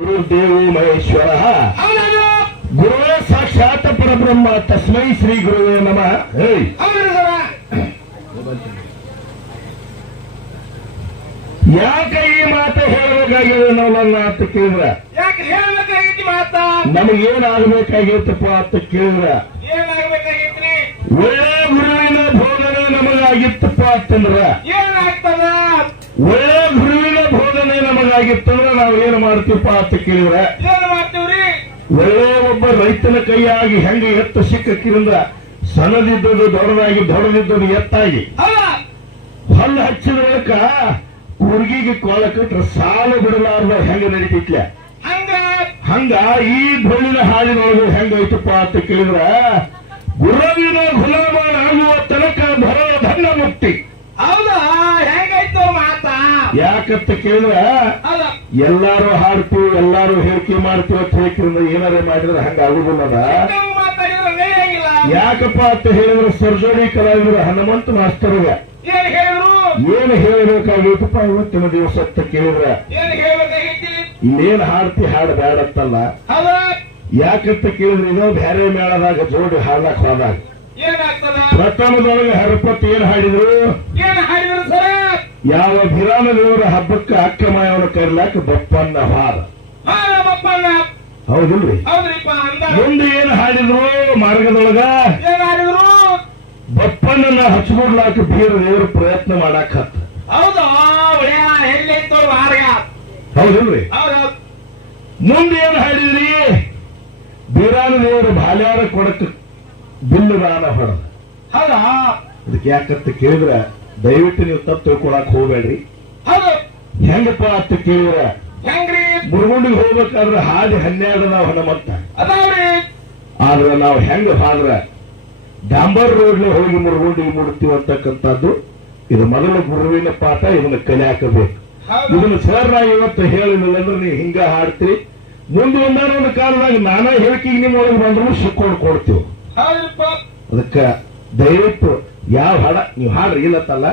ಗುರುದೇವೋ ಮಹೇಶ್ವರ. ಗುರುವೇ ಸಾಕ್ಷಾತ್ ಪರಬ್ರಹ್ಮ ತಸ್ಮೈ ಶ್ರೀ ಗುರುವೇ ನಮಃ. ಯಾಕೆ ಈ ಮಾತು ಹೇಳಬೇಕಾಗಿದೆ ನಾವು ಅಂತ ಕೇಳಿದ್ರ? ಯಾಕೆ ಹೇಳಬೇಕಾಗೈತಿ ಮಾತ? ನಮಗೇನಾಗಬೇಕಾಗಿತ್ತಪ್ಪ ಅಂತ ಕೇಳಿದ್ರ? ಒಳ್ಳೆ ಗುರುವಿನ ಬೋಧನೆ ನಮಗಾಗಿತ್ತಪ್ಪ ಅಂತಂದ್ರ? ಒಳ್ಳೆ ಗುರುವಿನ ಬೋಧನೆ ನಮಗಾಗಿತ್ತಂದ್ರ ನಾವು ಏನು ಮಾಡ್ತೀವಪ್ಪ ಅಂತ ಕೇಳಿದ್ರೆ ಒಳ್ಳೆ ಒಬ್ಬ ರೈತನ ಕೈಯಾಗಿ ಹೆಂಗೆ ಎತ್ತ ಸಿಕ್ಕಿಂದ ಸಣ್ಣದಿದ್ದದ್ದು ದೊಡ್ಡದಾಗಿ ದೊಡ್ಡದಿದ್ದದ್ದು ಎತ್ತಾಗಿ ಹಲ್ಲು ಹಚ್ಚಿದ ಬಳಿಕ ಕುರ್ಗಿಗೆ ಕೋಲ ಕಟ್ರ ಸಾಲು ಬಿಡಲಾರ್ದ ಹೆಂಗ ನಡೀತಿತ್ಲೆ? ಹಂಗ. ಹಂಗ ಈ ಧೊಳ್ಳಿನ ಹಾಲಿನೊಳಗೆ ಹೆಂಗೈತಪ್ಪ ಅಂತ ಕೇಳಿದ್ರ ಗುರುವಿನ ಆಗುವ ತನಕ ಬರೋ ಧನ ಮುಕ್ತಿ ಯಾಕಂತ ಕೇಳಿದ್ರ ಎಲ್ಲಾರು ಹಾಡ್ತೀವಿ ಎಲ್ಲಾರು ಹೇಳಿಕೆ ಮಾಡ್ತೀವಿ ಅಂತ ಹೇಳಿಕ್ರಿಂದ ಏನಾರ ಮಾಡಿದ್ರೆ ಹಂಗ ಆಗುದಿಲ್ಲದ ಯಾಕಪ್ಪ ಅಂತ ಹೇಳಿದ್ರೆ ಸರ್ಜೋನಿ ಕಲಾವಿದರು ಹನುಮಂತ ಮಾಸ್ತರ್ಗೆ. ಏನ್ ಹೇಳ್ಬೇಕಾಗಿತ್ತಪ್ಪ ಇವತ್ತಿನ ದಿವಸ ಅಂತ ಕೇಳಿದ್ರ? ಇಲ್ಲೇನ್ ಹಾಡ್ತಿ ಹಾಡು ಬೇಡತ್ತಲ್ಲ ಯಾಕಂತ ಕೇಳಿದ್ರೆ ಇದೋ ಬ್ಯಾರೆ ಮೇಳದಾಗ ಜೋಡಿ ಹಾಡಕ್ ಹೋದಾಗ. ಪ್ರಥಮದೊಳಗೆ ಹರಪತ್ ಏನ್ ಹಾಡಿದ್ರು? ಏನ್ ಹಾಡಿದ್ರು ಸರ? ಯಾವ ಭಿರಾಮ ದೇವರ ಹಬ್ಬಕ್ಕೆ ಅಕ್ಕ ಮಾಯವನ ಕರ್ಲಾಕ ಬಪ್ಪನ್ನ ಹಾರ. ಹೌದಿಲ್ರಿ? ಮುಂದೆ ಏನ್ ಹಾಡಿದ್ರು ಮಾರ್ಗದೊಳಗ ಬಪ್ಪಣ್ಣನ ಹಚ್ಕೊಡ್ಲಾಕ ಬೀರ ದೇವರು ಪ್ರಯತ್ನ ಮಾಡಾಕ ಹೌದಿಲ್ರಿ? ಹೌದು. ಮುಂದೆ ಏನ್ ಹಾಡಿದ್ರಿ? ಬೀರಾನ ದೇವರು ಬಾಲ್ಯಾರ ಕೊಡಕ್ ಬಿಲ್ಲು ದಾನ ಹೊಡೆದ ಅದಕ್ಕೆ ಯಾಕತ್ತ ಕೇಳಿದ್ರ ದಯವಿಟ್ಟು ನೀವು ತಪ್ಪು ತಿಳ್ಕೊಳಕ್ ಹೋಗ್ಬೇಡ್ರಿ. ಹೆಂಗಪ್ಪ ಅಂತ ಕೇಳಿದ್ರ ಹೆಂಗ್ರಿ? ಮುರುಗುಂಡಿಗೆ ಹೋಗ್ಬೇಕಾದ್ರೆ ಹಾದಿ ಹನ್ನೆರಡು ನಾವು ಹಣಮಂತ ಅದಾವ್ರಿ. ಆದ್ರೆ ನಾವು ಹೆಂಗ ಹಾದ್ರ ಡಾಂಬರ್ ರೋಡ್ಲೆ ಹೋಗಿ ಮುರುಗುಂಡಿಗೆ ಮುಡ್ತೀವಿ ಅಂತಕ್ಕಂಥದ್ದು ಇದು ಮೊದಲ ಗುರುವಿನ ಪಾಠ ಇದನ್ನ ಕಲಿಯಾಕಬೇಕು. ಇದನ್ನ ಸರ್ ನಾ ಇವತ್ತು ಹೇಳಿಲ್ಲ ಅಂದ್ರೆ ನೀವು ಹಿಂಗ ಹಾಡ್ತೀರಿ. ಮುಂದೆ ಒಂದಾನ ಒಂದು ಕಾಲದಾಗ ನಾನಾ ಹೇಳಿಕೆಗೆ ನಿಮ್ಮ ಒಳಗೆ ಬಂದ್ರು ಸಿಕ್ಕೊಂಡು ಕೊಡ್ತೀವಿ. ಅದಕ್ಕ ದಯವಿಟ್ಟು ಯಾವ ಹಾಡ? ನೀವು ಹಾಡ್ರಿ ಇಲ್ಲತ್ತಲ್ಲ?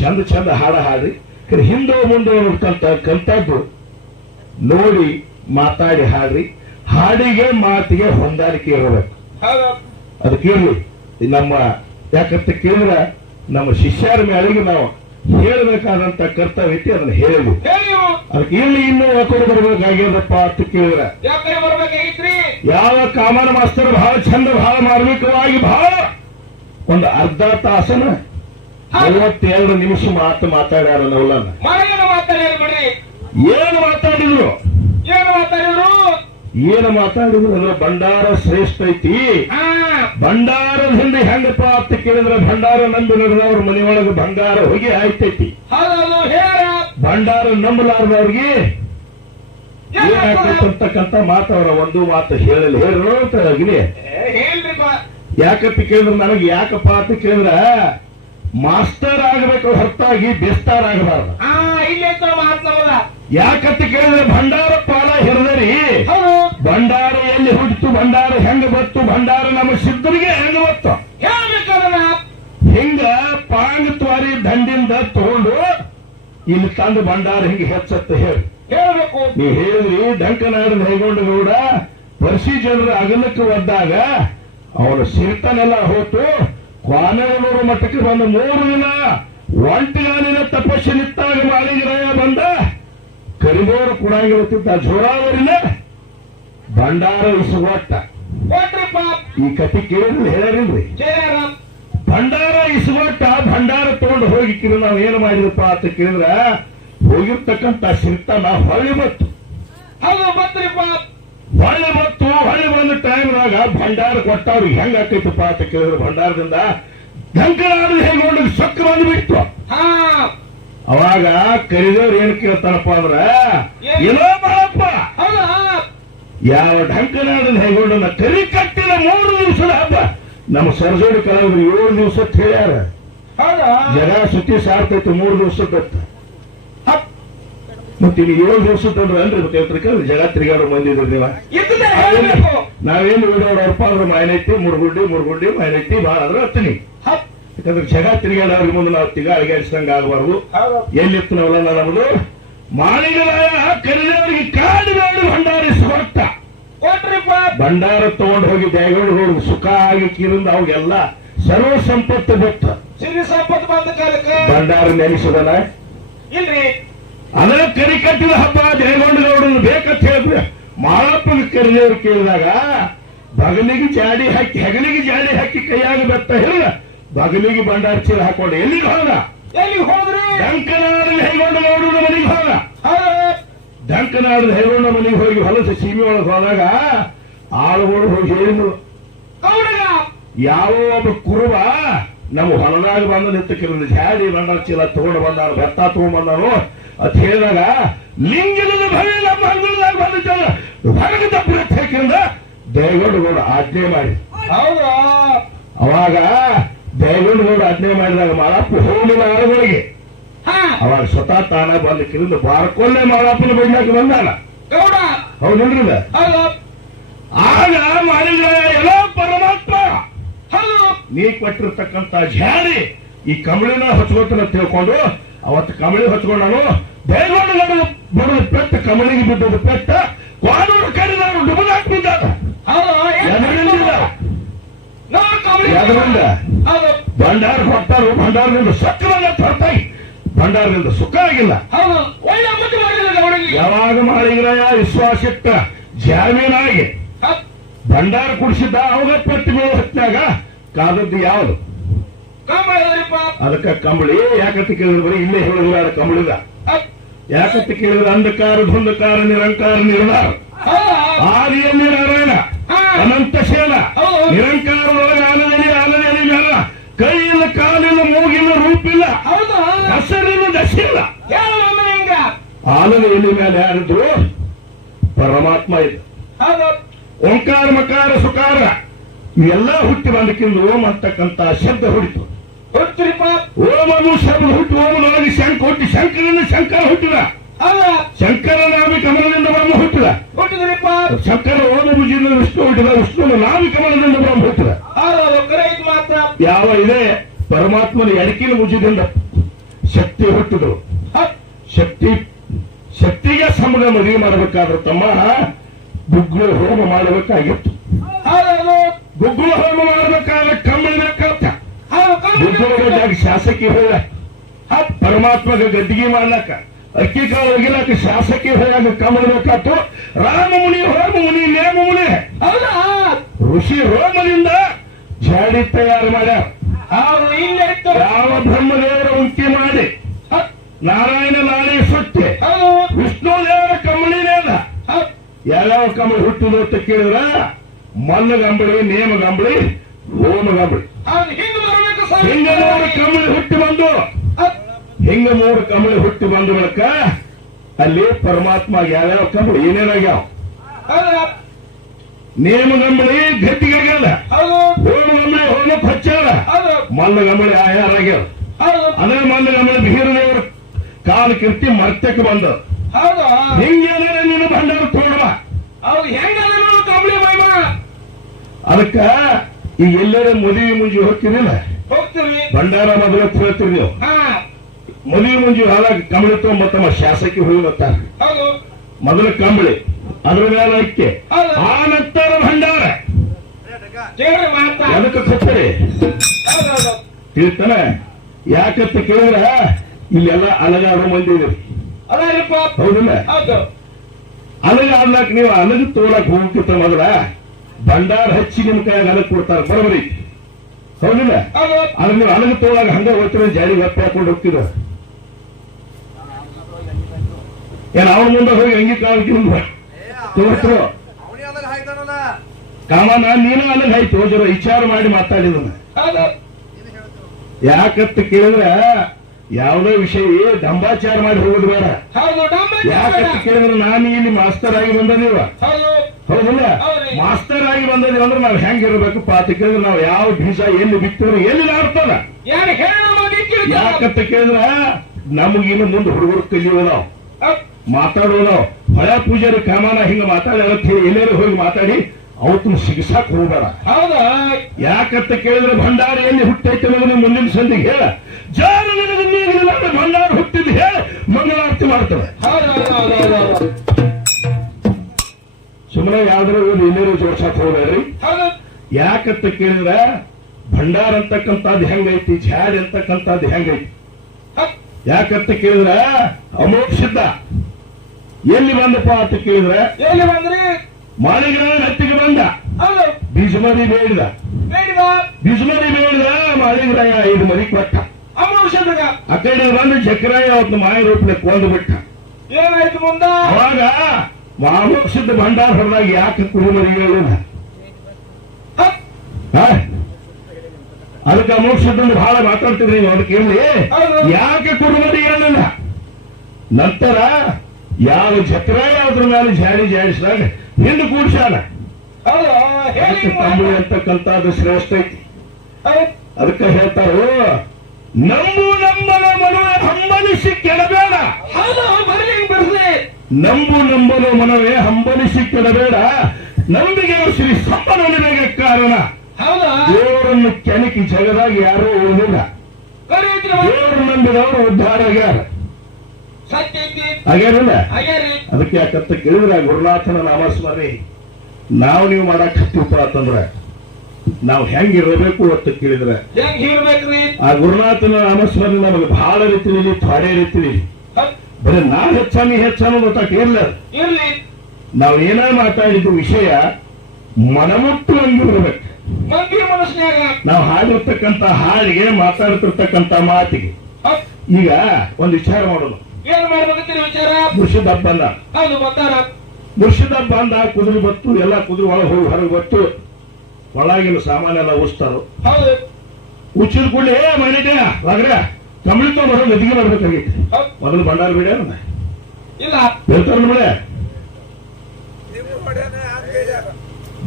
ಚಂದ ಚಂದ ಹಾಡ ಹಾಡ್ರಿ. ಹಿಂದೋ ಮುಂದೋ ನೋಡ್ಕಂತ ಕಂತದ್ದು ನೋಡಿ ಮಾತಾಡಿ ಹಾಡ್ರಿ. ಹಾಡಿಗೆ ಮಾತಿಗೆ ಹೊಂದಾಣಿಕೆ ಇರಬೇಕು. ಅದು ಕೇಳಿ ನಮ್ಮ ಯಾಕಂತ ಕೇಳಿದ್ರೆ ನಮ್ಮ ಶಿಷ್ಯರ ಮೇಲೆಗೆ ನಾವು ಹೇಳಬೇಕಾದಂತ ಕರ್ತವ್ಯ ಐತಿ ಅದನ್ನ ಹೇಳಿದ್ವಿ. ಹೇಳಿ ಅದಕ್ಕೆ ಇಲ್ಲಿ ಇನ್ನೂ ಒತ್ತಡ ಬರಬೇಕಾಗ್ಯದಪ್ಪ ಅಂತ ಕೇಳಿದ್ರೆ. ಯಾಕಡೆ ಯಾವ ಕಾಮನ ಮಾಸ್ತರ್ ಬಹಳ ಚಂದ ಬಹಳ ಮಾರ್ಮಿಕವಾಗಿ ಬಹಳ ಒಂದು ಅರ್ಧ ತಾಸನ ಐವತ್ತೆರಡು ನಿಮಿಷ ಮಾತು ಮಾತಾಡ್ಯಾರ ಬಿಡ್ರಿ. ಏನು ಮಾತಾಡಿದ್ರು? ಏನು ಮಾತಾಡಿದ್ರು? ಏನು ಮಾತಾಡಿದ್ರು? ಅಂದ್ರೆ ಭಂಡಾರ ಶ್ರೇಷ್ಠ ಐತಿ. ಭಂಡಾರದ ಹಿಂದೆ ಹೆಂಗಪ್ಪ ಅಂತ ಕೇಳಿದ್ರೆ ಭಂಡಾರ ನಂಬಿ ನಡೆದವ್ರ ಮನೆಯೊಳಗೆ ಬಂಗಾರ ಹೋಗಿ ಆಯ್ತೈತಿ. ಭಂಡಾರ ನಂಬಲಾರ್ದವ್ರಿಗೆ ಏನಾಗ್ತೈತೆ ಮಾತು ಮಾತವರ ಒಂದು ಮಾತು ಹೇಳಲಿ. ಹೇಳಿ ಅಂತ ಅಗ್ನಿ ಯಾಕಪ್ಪ ಕೇಳಿದ್ರೆ ನನಗೆ ಯಾಕಪ್ಪ ಅಂತ ಕೇಳಿದ್ರ ಮಾಸ್ಟರ್ ಆಗಬೇಕು ಹೊರತಾಗಿ ಬೆಸ್ತಾರ್ ಆಗಬಾರ್ದು. ಯಾಕಂತ ಕೇಳಿದ್ರೆ ಭಂಡಾರ ಪಾಲ ಹೆರದರಿ. ಭಂಡಾರ ಎಲ್ಲಿ ಹುಟ್ಟಿತು ಭಂಡಾರ ಹೆಂಗ ಬತ್ತು ಭಂಡಾರ ನಮ್ಮ ಸಿದ್ಧರಿಗೆ ಹೆಂಗ ಬತ್ತು? ಹಿಂಗ ಪಾಂಗ್ ತ್ವಾರಿ ದಂಡಿಂದ ತಗೊಂಡು ಇಲ್ಲಿ ತಂದು ಭಂಡಾರ ಹಿಂಗೆ ಹೆಚ್ಚತ್ತ ಹೇಳಿ. ಹೇಳ್ಬೇಕು. ನೀವು ಹೇಳಿದ್ರಿ ಡಂಕನಾಡಿನ ಹೈಗೊಂಡು ಗೌಡ ವರ್ಷಿ ಜನರ ಅಗಲಕ್ಕೆ ಒದ್ದಾಗ ಅವನು ಸಿರ್ತಾನೆಲ್ಲ ಹೋತು ಕ್ವಾನೂರು ಮಠಕ್ಕೆ ಬಂದು ಮೂರು ದಿನ ಒಂಟಿಗಾಲಿನ ತಪಸ್ಸು ನಿತ್ತಾಗ ಮಾಳಿಗರಾಯ ಬಂದ ಕರಿಬೋರು ಇರುತ್ತಿದ್ದ ಜೋರಾವರಿನ ಭಂಡಾರ ಇಸುಗೊಟ್ಟ ಈ ಕತಿ ಕೇಳಿದ್ರೆ ಹೇಳಿಲ್ರಿ ಭಂಡಾರ ಇಸುಗೊಟ್ಟ ಭಂಡಾರ ತಗೊಂಡು ಹೋಗಿಕ್ಕಿರಿ ನಾವು ಏನು ಮಾಡಿದಪ್ಪ ಅಂತ ಕೇಳಿದ್ರ ಹೋಗಿರ್ತಕ್ಕಂಥ ಸಿರ್ತಾನ ಹೊಳ್ಳಿ ಬತ್ತು ಹೌದು ಬತ್ರಿಪ್ಪ ಹೊಳ್ಳಿ ಮತ್ತು ಹೊಳ್ಳಿ ಬಂದ ಟೈಮ್ನಾಗ ಭಂಡಾರ ಕೊಟ್ಟವ್ರು ಹೆಂಗ ಆಕೈತಪ್ಪ ಅಂತ ಕೇಳಿದ್ರು. ಭಂಡಾರದಿಂದ ದಂಕನಾಡು ಹೇಗೊಂಡು ಸೊಕ್ಕ ಬಂದ್ಬಿಟ್ಟು ಅವಾಗ ಕರಿದವ್ರು ಏನ್ ಕೇಳ್ತಾರಪ್ಪ ಅಂದ್ರ ಏನೋ? ಮಾಡಪ್ಪ ಯಾವ ಢಂಕನಾಡದ ಹೇಗೊಂಡನ ಕರಿ ಕಟ್ಟಿದ ಮೂರು ದಿವಸದ ಹಬ್ಬ. ನಮ್ಮ ಸರ್ಜೋಡಿ ಕಲಾವಿದ್ರು ಏಳು ದಿವಸ ಹೇಳ್ಯಾರ. ಜಗ ಸುತ್ತಿ ಸಾರ್ತೈತಿ ಮೂರು ದಿವಸ ಹಪ್. ಮತ್ತೆ ಇಲ್ಲಿ ಏಳು ದಿವಸದಂದ್ರೆ ಅಲ್ರಿ ಮತ್ತೆ ಜಗ ತಿರುಗಾಡೋ ಮಂದಿ ಇದ್ರಿ ನೀವ ನಾವೇನು ವಿಡೋರಪ್ಪ ಅಂದ್ರೆ ಮಾಯನೈತಿ ಮುರುಗುಂಡಿ ಮುರುಗುಂಡಿ ಮಾಯನೈತಿ ಭಾಳ ಆದ್ರೆ ಹತ್ತೀನಿ. ಯಾಕಂದ್ರೆ ಜಗ ಅವ್ರಿಗೆ ಮುಂದೆ ನಾವು ತಿಗ ಅಳಿಗಾಡಿಸಿದಂಗ ಆಗಬಾರ್ದು. ಎಲ್ಲಿ ಎಲ್ಲಿತ್ತು ನಾವೆಲ್ಲ ನಮ್ದು? ಮಾಳಿಗರಾಯ ಕರೆದವರಿಗೆ ಕಾಡು ಬೇಡ ಭಂಡಾರಿಸಿ ಹೊರಟ ಭಂಡಾರ ತಗೊಂಡು ಹೋಗಿ ದೇಗೌಡ ಸುಖ ಆಗಿ ಕಿರಿಂದ ಅವಾಗೆಲ್ಲ ಸರ್ವ ಸಂಪತ್ತು ಬೆಟ್ಟ ಸಿರಿ ಸಂಪತ್ತು ಬಂದ ಕಾಲಕ್ಕೆ. ಭಂಡಾರ ನೆನೆಸಿದನ? ಇಲ್ರಿ. ಅದ ಕರಿ ಕಟ್ಟಿದ ಹಬ್ಬ ದೇಗೌಡಗೌಡನ ಬೇಕಂತ ಹೇಳಿದ್ರೆ ಮಾಳಪ್ಪನ ಕರಿದೇವ್ರು ಕೇಳಿದಾಗ ಬಗಲಿಗೆ ಜಾಡಿ ಹಾಕಿ ಹೆಗಲಿಗೆ ಜಾಡಿ ಹಾಕಿ ಕೈಯಾಗ ಬೆತ್ತ ಹೇಳಿದ ಬಗಲಿಗೆ ಭಂಡಾರ ಚೀಲ ಹಾಕೊಂಡು. ಎಲ್ಲಿಗೆ ಹೋದ? ಎಲ್ಲಿಗೆ ಹೋದ್ರಿ? ಡಂಕನಾಡಲ್ಲಿ ಹೈಗೊಂಡಗೌಡನ ಮನೆಗೆ ಹೋದ. ಡಂಕನಾಡದ ಹೈಗೊಂಡ ಮನೆಗೆ ಹೋಗಿ ಹೊಲಸ ಸೀಮೆ ಒಳಗೆ ಹೋದಾಗ ಆಳುಗಳು ಹೋಗಿ ಹೇಳಿದ್ರು. ಯಾವ ಒಬ್ಬ ಕುರುಬ ನಮ್ಮ ಹೊಲದಾಗ ಬಂದ ನಿಂತಕ್ಕಿರೋದು ಜಾಡಿ ಬಂಡಾರ ಚೀಲ ತಗೊಂಡು ಬಂದಾನ ಬೆತ್ತ ತಗೊಂಡ್ ಬಂದಾನು ಅಂತ ಹೇಳಿದಾಗ ಲಿಂಗದ ಭಯ ನಮ್ಮ ಹಂಗದಾಗ ಬಂದಿದ್ದಾನ ಹೊರಗೆ ತಪ್ಪು ಹಾಕಿಂದ ದೇವೇಗೌಡ ಆಜ್ಞೆ ಮಾಡಿ. ಹೌದಾ? ಅವಾಗ ದೇವೇಗೌಡ ಆಜ್ಞೆ ಮಾಡಿದಾಗ ಮಾಡಪ್ಪ ಹೋಗಿಲ್ಲ ಆಳುಗಳಿಗೆ ಹಾ. ಅವಾಗ ಸ್ವತಃ ತಾನ ಬಂದ ಕಿರಿಂದ ಬಾರ್ಕೊಳ್ಳೆ ಮಾಳಪ್ಪನ ಬೈಲಾಕ ಬಂದಾನ. ಗೌಡ. ಹೌದಿಲ್ರಿ? ಆಗ ಮಾಡಿದ ಎಲ್ಲ ಪರಮಾತ್ಮ. ನೀ ಕೊಟ್ಟಿರ್ತಕ್ಕಂತ ಜಾರಿ ಈ ಕಮಳಿನ ಹಚ್ಕೋತನ ತಿಳ್ಕೊಂಡು ಅವತ್ತು ಕಮಳಿ ಹಚ್ಕೊಂಡನು ದೇವಗೊಂಡು ಬಡದ ಪೆಟ್ಟ ಕಮಳಿಗೆ ಬಿದ್ದದ ಪೆಟ್ಟ ಕಾನೂರು ಕರೆದವರು ಡುಬದಾಕ್ ಬಿದ್ದಾಗ ಹೌದು ಎದರಿಂದ? ಭಂಡಾರ ಹೊಟ್ಟಾರು ಭಂಡಾರದಿಂದ ಸಕ್ಕರೆ ಹೊರತಾಗಿ ಭಂಡಾರದಿಂದ ಸುಖ ಆಗಿಲ್ಲ. ಯಾವಾಗ ಮಾಡಿದ್ರ ವಿಶ್ವಾಸಿಟ್ಟ ಜಾಮೀನಾಗಿ. ಭಂಡಾರ ಕುಡಿಸಿದ್ದ ಅವಾಗ ಪೆಟ್ಟು ಮೇಲೆ ಹತ್ತಿನಾಗ ಕಾದದ್ದು ಯಾವುದು? ಅದಕ್ಕ ಕಂಬಳಿ. ಯಾಕಂತ ಕೇಳಿದ್ರೆ ಬರೀ ಇಲ್ಲೇ ಹೇಳಿದ್ರ ಕಂಬಳಿದ ಯಾಕತ್ತಿ ಯಾಕಂತ ಕೇಳಿದ್ರೆ? ಅಂಧಕಾರ ಧುಂಧಕಾರ ನಿರಂಕಾರ ನಿರ್ಧಾರ. ಆದಿಯಲ್ಲಿ ನಾರಾಯಣ. ಅನಂತ ಶೇನ ಹೌದು. ನಿರಂಕಾರದೊಳಗೆ ಆನಂದನಿ ಆನಂದನಿ ಮೇಲ ಕೈಯಿಲ್ಲ ಕಾಲಿಲ್ಲ ಮೂಗಿಲ್ಲ ರೂಪಿಲ್ಲ. ಹಸರಿಲ್ಲ ದಶಿಲ್ಲ. ಹೇಳು ಎಲ್ಲಿ ಆನಂದ ಮೇಲೆ ಯಾರಿದ್ರು ಪರಮಾತ್ಮ ಇದೆ. ಓಂಕಾರ ಮಕಾರ ಸುಕಾರ ಇವೆಲ್ಲ ಹುಟ್ಟಿ ಬಂದಕ್ಕಿಂದ ಓಂ ಅಂತಕ್ಕಂತ ಶಬ್ದ ಹುಟ್ಟಿರಿಪ್ಪ ಓಮನು ಶರ್ಮ ಹುಟ್ಟು ಓಮನೊಳಗೆ ಶಂಕ ಹುಟ್ಟಿ ಶಂಕರನ ಶಂಕರ ಹುಟ್ಟಿದ. ಹೌದು? ಶಂಕರ ನಾಮಿ ಕಮಲದಿಂದ ಬ್ರಹ್ಮ ಹುಟ್ಟಿದ. ಹುಟ್ಟಿದ್ರಿಪ್ಪ. ಶಂಕರ ಓಮ ಭುಜಿಯಿಂದ ವಿಷ್ಣು ಹುಟ್ಟಿದ ವಿಷ್ಣುವಿನ ನಾವಿ ಕಮಲದಿಂದ ಬ್ರಹ್ಮ ಹುಟ್ಟಿದ. ಮಾತ್ರ. ಯಾವ ಇದೆ ಪರಮಾತ್ಮನ ಎಡಕಿನ ಭುಜದಿಂದ ಶಕ್ತಿ ಹುಟ್ಟಿದ್ರು ಹೌದು. ಶಕ್ತಿ ಶಕ್ತಿಗೆ ಸಂಬಳ ಮದುವೆ ಮಾಡಬೇಕಾದ್ರೆ ತಮ್ಮ ಬುಗ್ಗಳು ಹೋಮ ಮಾಡಬೇಕಾಗಿತ್ತು. ಹೌದು ಜಾಗ ಶಾಸಕಿ ಹೋದ ಪರಮಾತ್ಮಗೆ ಗದ್ದಿಗೆ ಮಾಡ್ಲಾಕ. ಅಕ್ಕಿ ಕಾಳು ಒಗಿಲಾಕ ಶಾಸಕಿ ಹೋಗ ಕಮಲ ಬೇಕಾತು ರಾಮ ಮುನಿ ಹೋಮ ಮುನಿ ನೇಮ ಮುನಿ ಹೌದಾ? ಋಷಿ ರೋಮದಿಂದ ಜಾಡಿ ತಯಾರು ಮಾಡ್ಯಾರ. ರಾಮ ಯಾವ ಬ್ರಹ್ಮದೇವರ ಉಂಟಿ ಮಾಡಿ. ನಾರಾಯಣ ನಾಳೆ ಸುತ್ತೆ. ವಿಷ್ಣು ದೇವರ ಕಮಲಿನೇ ಅದ ಯಾವ ಕಮಲ ಹುಟ್ಟಿದ ಅಂತ ಕೇಳಿದ್ರ? ಮಲ್ಲಗಂಬಳಿ ನೇಮಗಂಬಳಿ ನೇಮ ಹಿಂಗ್ ಹಿಂಗ ಮೂರು ಕಮಲಿ ಹುಟ್ಟಿ ಬಂದು. ಹಿಂಗ ಮೂರು ಕಮಲಿ ಹುಟ್ಟಿ ಬಂದ ಬಳಿಕ ಅಲ್ಲಿ ಪರಮಾತ್ಮ ಯಾವ್ಯಾವ ಕಮಲಿ? ಏನೇನಾಗ್ಯಾವ ಹೌದು ನೇಮ ಗಂಬಳಿ ಗಟ್ಟಿಗಾಗ್ಯದ ಹೌದು. ಹೋಮ ಹಚ್ಚಾರ ಹೌದು. ಮಲ್ಲ ಗಂಬಳಿ ಆಯಾರಾಗ್ಯಾವ ಹೌದು. ಅದೇ ಮಲ್ಲ ಗಂಬಳಿ ಬೀರದೇವರ ಕಾಲ ಕೀರ್ತಿ ಮರ್ತಕ್ಕೆ ಬಂದ. ಹಿಂಗೇನಾರ ನೀನು ಭಂಡಾರ ತೋಡುವ ನಾವು ಕಂಬಳಿ ಮೈಮ ಅದಕ್ಕ ಈ ಎಲ್ಲರ ಮದುವೆ ಮುಂಜಿ ಹೋಗ್ತಿರಲಿಲ್ಲ ಭಂಡಾರ ಮೊದಲ ಹೇಳ್ತೀರಿ ನೀವು. ಮದುವೆ ಮುಂಜಿ ಹಾಲಾಗ ಕಂಬಳಿ ತಗೊಂಬತ್ತಮ್ಮ ಶಾಸಕಿ ಹೋಗ್ಲತ್ತಾರ ಹೌದು. ಮೊದಲ ಕಂಬಳಿ ಅದ್ರ ಮೇಲೆ ಅಕ್ಕೆ. ಆ ನಂತರ ಭಂಡಾರ. ಅದಕ್ಕೆ ಹೌದು ತಿಳ್ತಾನೆ? ಯಾಕಂತ ಕೇಳಿದ್ರ ಇಲ್ಲೆಲ್ಲ ಅಲಗಾಡೋ ಮಂದಿ ಇದೆ ಅದಾರಿಪ್ಪ. ಹೌದಿಲ್ಲ? ಹೌದು. ಅಲಗ ಆಡ್ಲಾಕ ನೀವು ಅಲಗ ತೋಳಕ್ ಹೋಗ್ತಿತ್ತ ಮೊದಲ. ಭಂಡಾರ ಹಚ್ಚಿ ನಿಮ್ ಕೈಯಾಗ ಅಲಗ ಕೊಡ್ತಾರ. ಬರೋಬರಿ ಹೌದಿಲ್ಲ ಹೌದು. ಅದ್ರ ನೀವು ಅಲಗ ತೋಳಾಗ ಹಂಗ ಹೋಗ್ತಿರ ಜಾರಿ ಒತ್ತೆ ಹಾಕೊಂಡು ಹೋಗ್ತಿರ. ಏನ್ ಅವ್ರ ಮುಂದೆ ಹೋಗಿ ಹಂಗಿ ಹಾಯ್ತಾನಲ್ಲ? ಕಾಮನ ನೀನು ಅಲಗ ಆಯ್ತು ಜರ ವಿಚಾರ ಮಾಡಿ ಮಾತಾಡಿದ ಯಾಕತ್ತ ಕೇಳಿದ್ರ ಯಾವುದೋ ವಿಷಯ ದಂಬಾಚಾರ ಮಾಡಿ ಹೋಗೋದು ಬೇಡ. ಯಾಕಂತ ಕೇಳಿದ್ರೆ ನಾನು ಇಲ್ಲಿ ಮಾಸ್ತರ್ ಆಗಿ ಬಂದದೀವ ಹೌದು. ಹೌದಿಲ್ಲ? ಮಾಸ್ಟರ್ ಮಾಸ್ತರ್ ಆಗಿ ಬಂದದೀವ ಅಂದ್ರೆ ನಾವು ಹೆಂಗಿರ್ಬೇಕು ಪಾತ ಕೇಳಿದ್ರೆ ನಾವು ಯಾವ ಬೀಜ ಎಲ್ಲಿ ಬಿತ್ತಿದ್ರು ಎಲ್ಲಿ ನಾಡ್ತಾನ ಯಾಕಂತ ಕೇಳಿದ್ರ ನಮಗಿನ್ನು ಮುಂದೆ ಹುಡುಗರು ಕಲಿಯೋದು ನಾವು. ಮಾತಾಡೋದು ಹೊಳೆ ಪೂಜಾರಿ ಕಾಮಾನ ಹಿಂಗ ಮಾತಾಡಿ ಎಲ್ಲರೂ ಹೋಗಿ ಮಾತಾಡಿ ಅವತ್ತು ಸಿಗಿಸಾಕ್ ಹೋಗಬೇಡ ಹೌದಾ? ಯಾಕಂತ ಕೇಳಿದ್ರೆ ಭಂಡಾರ ಎಲ್ಲಿ ಹುಟ್ಟೈತೆ ಅನ್ನೋದನ್ನ ಮುಂದಿನ ಸಂದಿಗೆ ಹೇಳ. ಜಾರ ಭಂಡಾರ ಹುಟ್ಟಿದ್ ಹೇಳ. ಮಂಗಳಾರತಿ ಮಾಡ್ತಾರೆ ಸುಮ್ಮನೆ ಯಾವ್ದಾರು ಒಂದು ಇನ್ನೂರು ಜೋಡ್ಸಾಕ್ ಹೋಗ್ಬೇಡ್ರಿ. ಹೌದು. ಯಾಕಂತ ಕೇಳಿದ್ರೆ ಭಂಡಾರ ಅಂತಕ್ಕಂಥದ್ದು ಹೆಂಗೈತಿ ಝಾಡ್ ಅಂತಕ್ಕಂಥದ್ದು ಹೆಂಗೈತಿ. ಯಾಕಂತ ಕೇಳಿದ್ರೆ ಅಮೋಕ್ಷಿದ್ದ ಎಲ್ಲಿ ಬಂದಪ್ಪ ಅಂತ ಕೇಳಿದ್ರೆ ಎಲ್ಲಿ ಬಂದ್ರಿ? ಮಾಳಿಗರ ಹತ್ತಿಗೆ ಬಂದ. ಬೀಜಮರಿ ಬೇಡಿದ. ಬೀಜಮರಿ ಬೇಡಿದ. ಮಾಳಿಗರಾಯ ಐದು ಮರಿ ಕೊಟ್ಟ. ಆ ಕಡೆ ಬಂದು ಚಕ್ರಾಯ ಅವತ್ತು ಮಾಯ ರೂಪಲೆ ಕೊಂದು ಬಿಟ್ಟ. ಏನಾಯ್ತು ಮುಂದ? ಅವಾಗ ಮಾಮೋಕ್ಷದ ಭಂಡಾರ ಹೊರದಾಗ ಯಾಕೆ ಕುರುಮರಿ ಹೇಳೋಣ? ಅದಕ್ಕೆ ಅಮೋಕ್ಷದಿಂದ ಬಹಳ ಮಾತಾಡ್ತಿದ್ರಿ ನೀವು ಅದಕ್ಕೆ ಹೌದು. ಯಾಕೆ ಕುರುಮರಿ ಹೇಳಲ್ಲ? ನಂತರ ಯಾವ ಚಕ್ರಾಯ ಅದ್ರ ಮೇಲೆ ಜಾಡಿ ಜಾಡಿಸಿದಾಗ ಹಿಂದೆ ಕೂಡ್ಸಾನ ಹೌದು ಅಂತಕ್ಕಂತ ಅದು ಶ್ರೇಷ್ಠ ಐತಿ. ಅದಕ್ಕೆ ಹೇಳ್ತಾರೋ ನಂಬು ನಂಬನ ಮನವೇ ಹಂಬಲಿಸಿ ಕೆಡಬೇಡ. ನಂಬು ನಂಬಲು ಮನವೇ ಹಂಬಲಿಸಿ ಕೆಡಬೇಡ. ನಂಬಿಗೆ ಶ್ರೀ ಸಂಪನ್ನನಿಗೆ ಕಾರಣ. ಹೌದಾ. ದೇವರನ್ನು ಕೆಣಕಿ ಜಗದಾಗ ಯಾರೂ ಉಳಿದಿಲ್ಲ. ದೇವರು ನಂಬಿದವರು ಉದ್ಧಾರ ಆಗ್ಯಾರ ಆಗ್ಯಾರಿಲ್ಲ ಆಗ್ಯಾರಿ ಅದಕ್ಕೆ ಯಾಕಂತ ಕೇಳಿದ್ರೆ ಗುರುನಾಥನ ನಾಮಸ್ಮರಣೆ. ನಾವು ನೀವು ಮಾಡಕ್ ಹತ್ತಿಪ್ಪ ನಾವು ನಾವು ಹೆಂಗಿರಬೇಕು ಅಂತ ಕೇಳಿದ್ರೆ ಹೆಂಗ್ ಆ ಗುರುನಾಥನ ನಾಮಸ್ಮರಣೆ ನಮಗೆ ಬಹಳ ರೀತಿಯಲ್ಲಿ ಥೊಡೆ ರೀತಿಯಲ್ಲಿ ಹೌದ್. ಬರೀ ನಾ ಹೆಚ್ಚಾನಿ ಹೆಚ್ಚಾನು ಗೊತ್ತಾಗ ಇರ್ಲ. ನಾವು ಏನೇ ಮಾತಾಡಿದ ವಿಷಯ ಮನಮುಟ್ಟು ಹಂಗಿರ್ಬೇಕು ನಾವು ಹಾಡಿರ್ತಕ್ಕಂತ ಹಾಡಿಗೆ ಮಾತಾಡ್ತಿರ್ತಕ್ಕಂತ ಮಾತಿಗೆ. ಈಗ ಒಂದು ವಿಚಾರ ಮಾಡೋದು ಏನ್ ಮಾಡ್ಬೇಕಂತೀರಿ ವಿಚಾರ? ಮುರ್ಷಿದ್ ಹಬ್ಬ ಅಲ್ಲ ಅದು ಬಂದಾರ. ಮುರ್ಷಿದ್ ಹಬ್ಬ ಅಂದ ಕುದುರೆ ಬತ್ತು ಎಲ್ಲ ಕುದುರೆ ಒಳಗೆ ಹೋಗಿ ಹೊರಗೆ ಬತ್ತು ಒಳಗಿನ ಸಾಮಾನೆಲ್ಲ ಉಸ್ತಾರು. ಹೌದು. ಉಚ್ಚಿದ ಕೂಡಲೇ ಏ ಒಳಗ್ರೆ ಕಂಬಳಿ ತಗೊಂಡು ಗದಿಗೆ ಮಾಡ್ಬೇಕಾಗಿತ್ತು ಹೌದ್. ಮೊದಲು ಬಂಡಾರ ಬಿಡ ಇಲ್ಲ. ಹೇಳ್ತಾರ ನೋಡೆ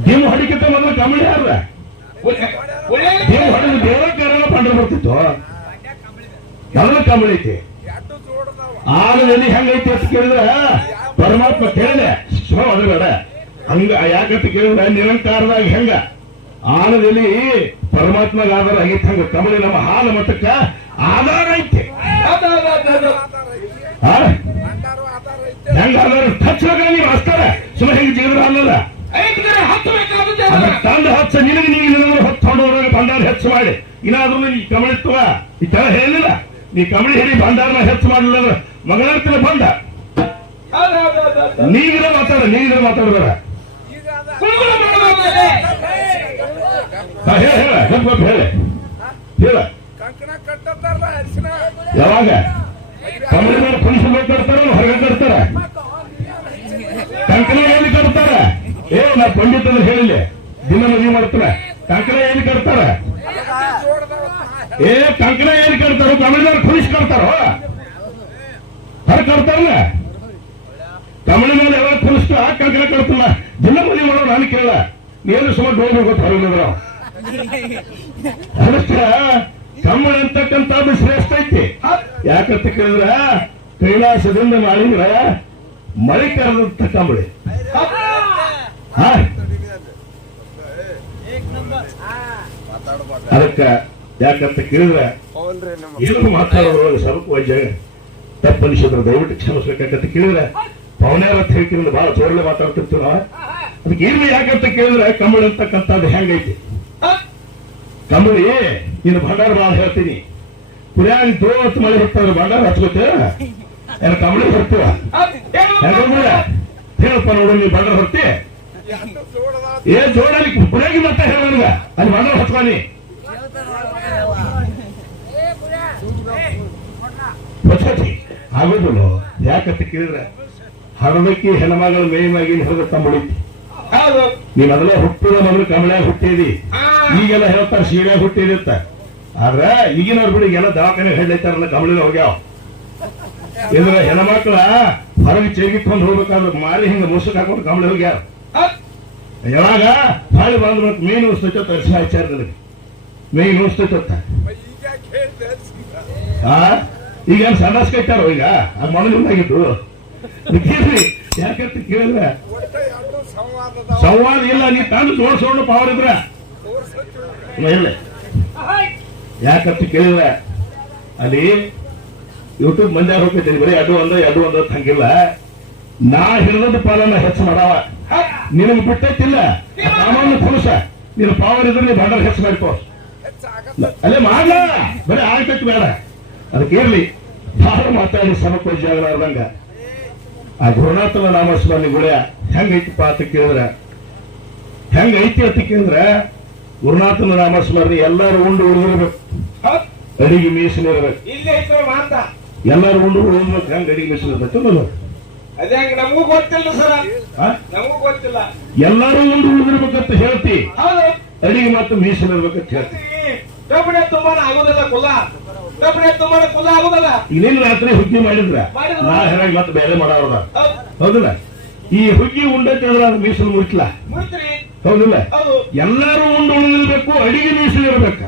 ದಿಮ್ ಹೊಡಿಕಿಂತ ಮೊದಲು ಕಂಬಳಿ ಯಾರ ದೇವ್ ಹೊಡೆದು ದೇವರ ಕಾರಣ ಪಂಡ್ರ ಬರ್ತಿತ್ತು. ಮೊದಲು ಕಂಬಳಿ ಐತಿ. ಆಲದಲ್ಲಿ ಹೆಂಗೈತಿ ಅಂತ ಕೇಳಿದ್ರೆ, ಪರಮಾತ್ಮ ಕೇಳಿದೆ, ಶೋ ಅದ್ರ ಬೇಡ. ಹಂಗ, ಯಾಕಂತ ಕೇಳಿದ್ರೆ ನಿರಂಕಾರದಾಗ ಹೆಂಗ? ಆಲದಲ್ಲಿ ಪರಮಾತ್ಮಗ ಆಧಾರ ಆಗೈತಿ ಹಂಗ ತಮಿಳು ನಮ್ಮ ಹಾಲ ಮಟ್ಟಕ್ಕ ಆಧಾರ ಐತಿ. ಹೆಂಗ ಆಧಾರ? ಟಚ್ನಾಗ ನೀವು ಹಚ್ತಾರ. ಸುಮ್ಮ ಹೆಂಗ ಜೀವನ ಅಲ್ಲದ ತಂದ ಹಚ್ಚ, ನಿನಗೆ ನೀವು ಹೊತ್ತು ಹೊಡೋದ್ರಾಗ ಭಂಡಾರ ಹೆಚ್ಚು ಮಾಡಿ. ಇನ್ನಾದ್ರೂ ಕಮಳಿತ್ವ ಈ ತರ ಹೇಳಿಲ್ಲ. ನೀ ಕಮಳಿ ಹಿಡಿ ಭಂಡಾರನ ಹೆಚ್ಚು ಮಾಡಲಿಲ್ಲ ಅಂದ್ರೆ ಮಗಳಾರ್ತಿನ ಬಂದ. ನೀಗಿರ ಮಾತಾಡ ನೀಗಿರ. ಹಾ, ಹೇಳ ಹೇಳ ಗಪ್ ಹೇಳ ಹೇಳ. ಯಾವಾಗ ಕಮಲಿ ಮೇಲೆ ಪುರುಷ ಕಟ್ತಾರ ಹೊರಗೆ ಕಟ್ತಾರ ಕಂಕಣ ಎಲ್ಲಿ ಕಟ್ತಾರ ಏ ನಾ ಪಂಡಿತರು ಹೇಳಿಲ್ಲ ದಿನ ಮದುವೆ ಮಾಡ್ತಾರ ಕಂಕಣ ಎಲ್ಲಿ ಕಟ್ತಾರ. ಏ ಕಂಕಣ ಏನ್ ಕೇಳ್ತಾರೋ ಕಮಲಿ ಖುಷಿ ಕರ್ತಾರೋ ಹೊರ ಕರ್ತಾರಲ್ಲ ಮೇಲೆ ಯಾವಾಗ ಪುರುಷ ಕಂಕಣ ಕಟ್ತಲ್ಲ ಜಿಲ್ಲಾ ಮನೆ ಮಾಡೋ ನಾನು ಕೇಳ. ನೀನು ಸುಮಾರು ಡೋಲ್ ಹೋಗೋದು ಹೊರಗಿದ್ರ ಕಮ್ಮಳ ಅಂತಕ್ಕಂಥದ್ದು ಶ್ರೇಷ್ಠ ಐತಿ. ಯಾಕಂತ ಕೇಳಿದ್ರ ಕೈಲಾಸದಿಂದ ಮಾಡಿದ್ರ ಮಳೆ ಕರೆದಂತ ಕಂಬಳಿ ಅದಕ್ಕ ಯಾಕಂತ ಕೇಳಿದ್ರೆ ಏನು ಮಾತಾಡೋದ್ರೊಳಗೆ ಸ್ವಲ್ಪ ವೈದ್ಯ ತಪ್ಪನಿಸಿದ್ರೆ ದಯವಿಟ್ಟು ಕ್ಷಮಿಸ್ಬೇಕಂತ ಕೇಳಿದ್ರೆ ಪವನ್ಯಾರ ಅಂತ ಹೇಳ್ತಿರೋದು ಬಹಳ ಜೋರಲೆ ಮಾತಾಡ್ತಿರ್ತೀವಿ ಅದಕ್ಕೆ ಇರ್ಲಿ ಯಾಕಂತ ಕೇಳಿದ್ರೆ ಕಮಳ ಅಂತಕ್ಕಂಥದ್ದು ಹೆಂಗೈತಿ ಕಮಳಿ ನೀನು ಭಂಡಾರ ಭಾಳ ಹೇಳ್ತೀನಿ. ಕುರಿಯಾಗಿ ದೋತ್ ಮಳೆ ಬರ್ತಾರೆ ಭಂಡಾರ ಹಚ್ಕೋತೇವ ಏನ ಕಂಬಳಿ ಬರ್ತೀವ ಹೇಳಪ್ಪ ನೋಡು ನೀ ಭಂಡಾರ ಹೊರ್ತಿ. ಏ ಜೋಡಲ್ಲಿ ಕುರಿಯಾಗಿ ಮತ್ತೆ ಹೇಳ ಅಲ್ಲಿ ಭಂಡಾರ ಹಚ್ಕೊನಿ ಹೊಚ್ಚಿ ಆಗೋದಿಲ್ಲ. ಯಾಕಂತ ಕೇಳಿದ್ರೆ ಹರದಕ್ಕಿ ಹೆಣ್ಮಗಳ ಮೇಯಮಾಗಿ ಹಿಡಿದ ತಂಬಳಿತಿ. ಹೌದು. ನೀ ಮೊದಲೇ ಹುಟ್ಟಿದ ಮೊದಲು ಕಮಳ್ಯಾಗ ಹುಟ್ಟಿದಿ. ಈಗೆಲ್ಲ ಹೇಳ್ತಾರ ಹುಟ್ಟಿದಿ ಅಂತ. ಆದ್ರೆ ಈಗಿನವ್ರ ಬಿಡಿಗೆಲ್ಲ ಎಲ್ಲ ದವಾಖಾನೆ ಹೇಳೈತಾರಲ್ಲ ಕಮಳಿಗೆ ಹೋಗ್ಯಾವ. ಇದ್ರ ಹೆಣ್ಮಕ್ಳ ಹೊರಗೆ ಚೇಗಿಟ್ಕೊಂಡು ಹೋಗ್ಬೇಕಾದ್ರೆ ಮಾರಿ ಹಿಂಗ ಮುಸುಕ್ ಹಾಕೊಂಡು ಕಮಳಿ ಹೋಗ್ಯಾರ. ಯಾವಾಗ? ಹಾಳಿ ಬಂದ್ರು ಮೇನ್ ಉಳಿಸ್ತೈತ ವಿಚಾರ ನನಗೆ ಮೇನ್ ಹೇಳ್ದೆ ಆ? ಈಗ ಸಂಡಾಸ್ ಕಟ್ಟಾರೋ ಈಗ? ಆ ಮನಗಿದ್ದು ಯಾಕಂತ ಕೇಳಿದ್ರೆ ಒಟ್ಟ ಎರಡು ಸಂವಾದದ ಸಂವಾದ ಇಲ್ಲ, ನೀ ತಂದು ತೋರ್ಸೋಣ ಪವರ್ ಇದ್ರ. ಇಲ್ಲ ಯಾಕಂತ ಕೇಳಿದ್ರೆ? ಅಲ್ಲಿ ಯೂಟ್ಯೂಬ್ ಮಂದಿ ಹೋಗ್ತೈತಿ ಬರೀ ಅದು ಒಂದ ಅದು ಒಂದ ಹಂಗಿಲ್ಲ. ನಾ ಹಿಡಿದ ಪಾಲನ ಹೆಚ್ಚು ಮಾಡವ. ನಿನಗೆ ಬಿಟ್ಟೈತಿಲ್ಲ. ಸಾಮಾನ್ಯ ಪುರುಷ ನೀನು ಪವರ್ ಇದ್ರೆ ನೀ ಬಂಡಲ್ ಹೆಚ್ಚು ಮಾಡ್ಕೋ. ಅಲ್ಲೇ ಮಾಡ ಬರೀ ಆಯ್ತು ಬೇಡ. ಅದಕ್ಕೆ ಇರಲಿ. ಭಾಳ ಮಾತಾಡಿ ಸಮಕ್ಕೆ ಜಾಗಲಾರ್ದಂಗ? ಆ ಗುರುನಾಥನ ನಾಮಸ್ಮರಣೆ ಗುಳ ಹೆಂಗೈತಿಪ್ಪ ಅಂತ ಕೇಳಿದ್ರೆ ಹೆಂಗೈತಿ ಅಂತ ಕೇಳಿದ್ರೆ ಗುರುನಾಥನ ನಾಮಸ್ಮರಣೆ ಎಲ್ಲರೂ ಉಂಡು ಉಳಿದಿರ್ಬೇಕು. ಅಡಿಗೆ ಮೀಸಲಿರ್ಬೇಕು ಎಲ್ಲರೂ ಐತ್ರ ಮಾತ ಎಲ್ಲಾರು ಉಂಡು ಉಳಿದಿರ್ಬೇಕು. ಹೆಂಗ್ ಅಡಿಗೆ. ಅದೇ ಹಂಗ ನಮಗೂ ಗೊತ್ತಿಲ್ಲ ಸರ್? ನಮಗೂ ಗೊತ್ತಿಲ್ಲ. ಎಲ್ಲರೂ ಉಂಡು ಉಳಿದಿರ್ಬೇಕಂತ ಹೇಳ್ತಿ. ಅಡಿಗೆ ಮತ್ತು ಮೀಸಲಿರ್ಬೇಕಂತ ಹೇಳ್ತಿ. ತುಂಬಾನ ಆಗುದಿಲ್ಲ ಕುಲ. ಇನ್ನೇನು ರಾತ್ರಿ ಹುಗ್ಗಿ ಮಾಡಿದ್ರ? ನಾ ಹೇಳಿ ಮತ್ತೆ ಬೇರೆ ಹೌದ್. ಹೌದಿಲ್ಲ? ಈ ಹುಗ್ಗಿ ಉಂಡೆ ಅದು ಮೀಸಲು ಮುಟ್ಲ? ಹೌದಿಲ್ಲ? ಹೌದು. ಎಲ್ಲರೂ ಉಂಡು ಉಳಿದಿರ್ಬೇಕು ಅಡಿಗೆ ಮೀಸಲು ಇರ್ಬೇಕ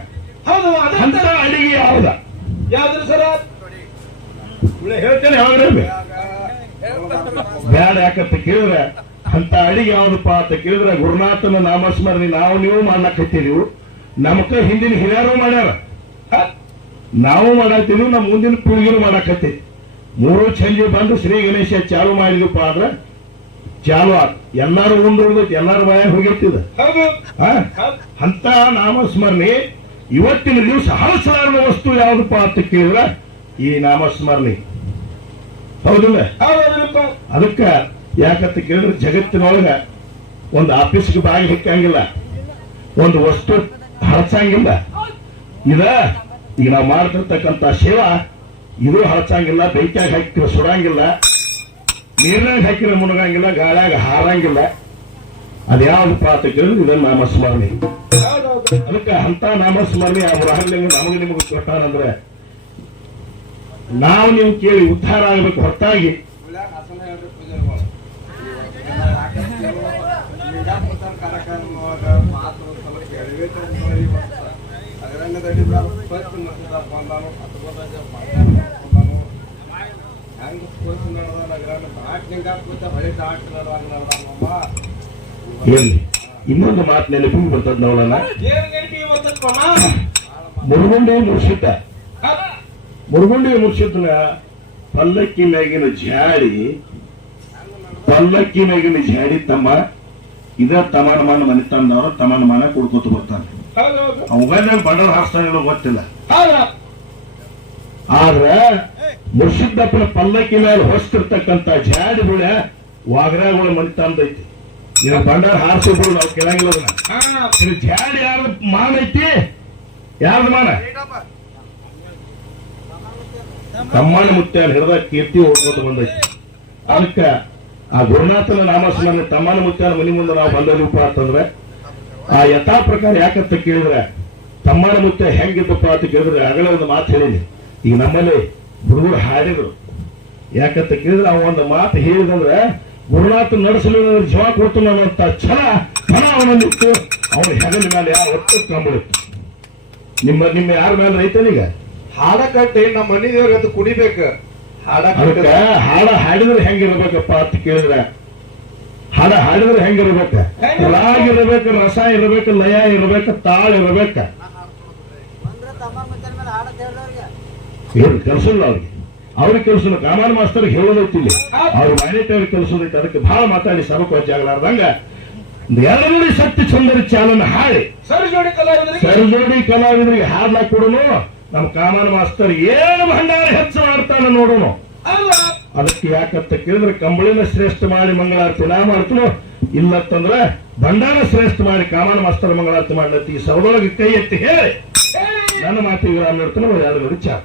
ಹೌದು ಅಂತ ಅಡಿಗೆ ಯಾವ್ದ? ಯಾವ್ದ್ರಿ ಸರ? ಹೇಳ್ತೇನೆ ಯಾವಾಗ ಬ್ಯಾಡ ಯಾಕಂತ ಕೇಳಿದ್ರೆ ಅಂತ ಅಡಿಗೆ ಯಾವ್ದಪ್ಪ ಅಂತ ಕೇಳಿದ್ರೆ ಗುರುನಾಥನ ನಾಮಸ್ಮರಣೆ ನಾವು ನೀವು ಮಾಡ್ಲಕ್ ನೀವು ನಮ್ಕ ಹಿಂದಿನ ಹಿರಿಯರು ಮಾಡ್ಯಾರ. ನಾವು ಮಾಡಾಕ್ತೀವಿ ನಮ್ಮ ಮುಂದಿನ ಪೀಳಿಗೆನು ಮಾಡಾಕತ್ತಿ. ಮೂರು ಚಂಜಿ ಬಂದು ಶ್ರೀ ಗಣೇಶ ಚಾಲು ಮಾಡಿದಪ್ಪ ಆದ್ರೆ ಚಾಲು ಆತ್. ಎಲ್ಲಾರು ಉಂಡು ಉಳ್ದೈತಿ ಎಲ್ಲಾರು ಮಾಯ ಹೋಗಿರ್ತಿದ. ಅಂತ ನಾಮಸ್ಮರಣೆ. ಇವತ್ತಿನ ದಿವಸ ಹಲಸಾರ ವಸ್ತು ಯಾವ್ದಪ್ಪ ಅಂತ ಕೇಳಿದ್ರ ಈ ನಾಮಸ್ಮರಣೆ. ಹೌದಿಲ್ಲ? ಅದಕ್ಕ ಯಾಕಂತ ಕೇಳಿದ್ರೆ ಜಗತ್ತಿನೊಳಗ ಒಂದು ಆಫೀಸ್ಗೆ ಬಾಗಿ ಹಿಕ್ಕಂಗಿಲ್ಲ. ಒಂದು ವಸ್ತು ಹರಸಂಗಿಲ್ಲ. ಇದ ಈಗ ನಾವು ಮಾಡ್ತಿರ್ತಕ್ಕಂಥ ಸೇವಾ ಇದು ಹಳಸಂಗಿಲ್ಲ ಬೆಂಕಿಯಾಗ ಹಾಕಿರ ಸುಡಂಗಿಲ್ಲ, ನೀರಿನಾಗ ಹಾಕಿದ್ರೆ ಮುಣಗಂಗಿಲ್ಲ, ಗಾಳಿಯಾಗ ಹಾರಂಗಿಲ್ಲ. ಅದ್ಯಾವ ಕೇಳಿದ್ರೆ ಇದನ್ನ ನಾಮಸ್ಮರಣೆ. ಅದಕ್ಕೆ ಅಂತ ನಾಮಸ್ಮರಣೆ ಆ ಬ್ರಹ್ಮಲಿಂಗ ನಮಗೆ, ನಿಮಗೆ ಕೊಟ್ಟಾರಂದ್ರೆ ನಾವು ನೀವು ಕೇಳಿ ಉದ್ಧಾರ ಆಗಬೇಕು ಹೊರತಾಗಿ ಇನ್ನೊಂದು ಮಾತು ನೆನಪಿಗೆ ಬರ್ತದ ನೋಡೋಣ. ಮುರುಗುಂಡಿ ಹೌದ್. ಮುರುಗುಂಡಿ ಮುರ್ಸಿದ್ನ ಪಲ್ಲಕ್ಕಿ ಮ್ಯಾಗಿನ ಜಾಡಿ ಪಲ್ಲಕ್ಕಿ ಮ್ಯಾಗಿನ ಜಾಡಿ ತಮ್ಮ ಇದ ತಮನ ಮನ ತಂದವರು ತಮನ ಮನ ಕುಡ್ಕೋತ ಬರ್ತಾನೆ. ಅವಾಗ ಬಂಡಲ್ ಹಾಕ್ತಾನೆ ಗೊತ್ತಿಲ್ಲ. ಆದ್ರೆ ಮುರ್ಸಿದ್ದಪ್ಪನ ಪಲ್ಲಕ್ಕಿ ಮೇಲೆ ಹೊಸ್ತಿರ್ತಕ್ಕಂಥ ಜಾಡಿ ಬಿಳೆ ವಾಗ್ರಾಗಳ ಮನೆ ತಂದೈತಿ ಇನ್ನು ಬಂಡಾರ ಹಾರಿಸಿದ್ರು ನಾವು ಕೇಳಂಗಿಲ್ಲ ಅದನ್ನ. ಜಾಡಿ ಯಾರ ಮಾನ ಐತಿ? ಯಾರ್ದು ಮಾನ? ತಮ್ಮನ ಮುತ್ಯ ಹಿಡಿದ ಕೀರ್ತಿ ಹೋಗೋದು ಬಂದೈತಿ. ಅದಕ್ಕೆ ಆ ಗುರುನಾಥನ ನಾಮಸ್ಮರಣೆ ತಮ್ಮನ ಮುತ್ಯನ ಮನಿ ಮುಂದೆ ನಾವು ಬಂದದೀಪ ಅಂತಂದ್ರೆ ಆ ಯಥಾ ಪ್ರಕಾರ ಯಾಕಂತ ಕೇಳಿದ್ರೆ ತಮ್ಮನ ಮುತ್ತೆ ಹೆಂಗಿದ್ದಪ್ಪ ಅಂತ ಕೇಳಿದ್ರೆ ಆಗಲೇ ಒಂದು ಮಾತು ಹೇಳಿದೆ ಈಗ ನಮ್ಮಲ್ಲಿ ಹುಡುಗರು ಹಾಡಿದ್ರು. ಯಾಕಂತ ಕೇಳಿದ್ರೆ ಅವ ಒಂದು ಮಾತು ಹೇಳಿದಂದ್ರೆ ಗುರುನಾಥ ನಡೆಸಲು ಜೀವ ಕೊಡ್ತಾನ ಅನ್ನೋಂಥ ಛಲ ಫಲ ಅವನಲ್ಲಿತ್ತು ಅವನ ಹೆಗಲ ಮೇಲೆ ಯಾವ ಒಟ್ಟು ಕಂಬಳಿತ್ತು. ನಿಮ್ಮ ನಿಮ್ಮ ಯಾರ ಮೇಲೆ ರೈತನೀಗ ಹಾಡ ಕಟ್ಟಿ ನಮ್ಮ ಮನೆ ದೇವ್ರಿಗೆ ಅದು ಕುಡಿಬೇಕು. ಹಾಡ ಹಾಡ ಹಾಡಿದ್ರೆ ಹೆಂಗಿರ್ಬೇಕಪ್ಪ ಅಂತ ಕೇಳಿದ್ರೆ ಹಾಡ ಹಾಡಿದ್ರೆ ಹೆಂಗಿರ್ಬೇಕ? ರಾಗ ಇರಬೇಕು ರಸ ಇರಬೇಕು ಲಯ ಇರಬೇಕು ತಾಳ ಇರ್ಬೇಕ. ಏನು ಕೆಲಸಲ್ಲ ಅವ್ರಿಗೆ. ಅವ್ರಿಗೆ ಕೆಲಸಲ್ಲ ಕಾಮಾನ ಮಾಸ್ತರ್ ಹೇಳೋದೈತಿಲ್ಲ ಅವ್ರ ಮಾನ್ಯತೆ ಅವ್ರಿಗೆ ಕೆಲಸದೈತಿ. ಅದಕ್ಕೆ ಬಹಳ ಮಾತಾಡಿ ಸರಕು ವಜ್ಜಾಗಲಾರ್ದಂಗ ಎರಡನೇ ಶಕ್ತಿ ಚಂದರ ಚಾಲನ ಹಾಡಿ. ಸರಿ ಜೋಡಿ ಕಲಾವಿದರಿಗೆ. ಸರ್ಜೋಡಿ ಕಲಾವಿದರಿಗೆ ಹಾಡ್ಲಾಕ್ ಕೊಡೋನು. ನಮ್ಮ ಕಾಮಾನ ಮಾಸ್ತರ್ ಏನು ಭಂಡಾರ ಹೆಚ್ಚು ಮಾಡ್ತಾನೆ ನೋಡೋನು. ಹೌದಾ ಅದಕ್ಕೆ ಯಾಕಂತ ಕೇಳಿದ್ರೆ ಕಂಬಳಿನ ಶ್ರೇಷ್ಠ ಮಾಡಿ ಮಂಗಳಾರತಿ ನಾ ಮಾಡ್ತೀನೋ? ಇಲ್ಲತ್ತಂದ್ರೆ ಭಂಡಾರ ಶ್ರೇಷ್ಠ ಮಾಡಿ ಕಾಮಾನ ಮಾಸ್ತರ ಮಂಗಳಾರತಿ ಮಾಡ್ಲತ್ತಿ. ಈ ಸರ್ವೊಳಗೆ ಕೈ ಎತ್ತಿ ಹೇಳಿ. ನನ್ನ ಮಾತಿಗೆ ವಿರಾಮ ನೀಡ್ತಾನೆ ಎರಡು ವಿಚಾರ.